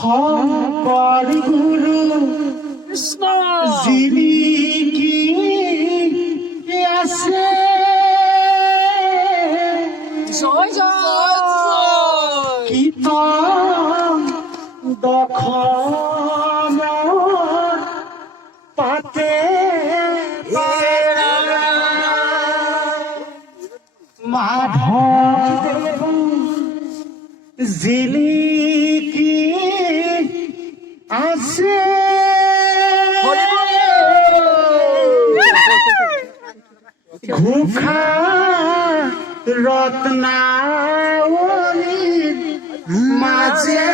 শঙ্কর গুরু কৃষ্ণ যিনি কি আছে জয় জয় কীর্তন দখন পাতে মাধব যিনি কি আছে ঘুখা রত্নাবলীর মাঝে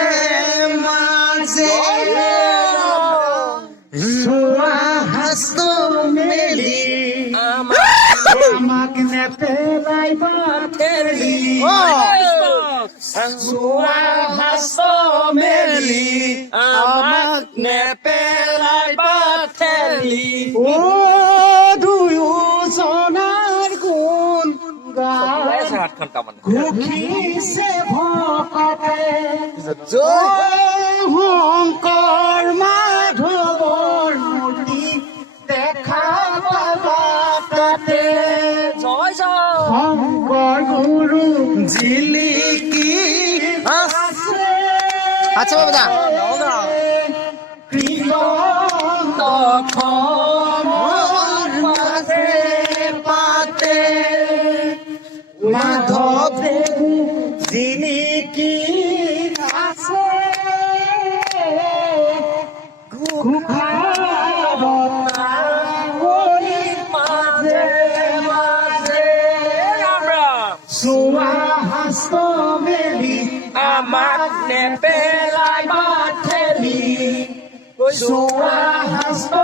মাঝে সোয়া হস্ত মেলি আমাকে নেপেলাই বাতেলি সোয়া হস্ত মেলি আমাক নেপেলাই বাথেলি ও দুয়োজনার গুণ গায় ঘুখিছে ভকতে শঙ্কৰ মাধৱৰ মূৰ্তি দেখা পাবা তাতে জয় জয় শঙ্কৰ গুৰু জিলিকি আছে আচ্ছা বাবা কীৰ্তন দখনৰ মাজে পাতে মাধৱ যিনি কি আছে মাঝে মাঝে আমরা সোয়া হস্ত মেলি আমাক নেপেলাই বাথেলি সোয়া হস্ত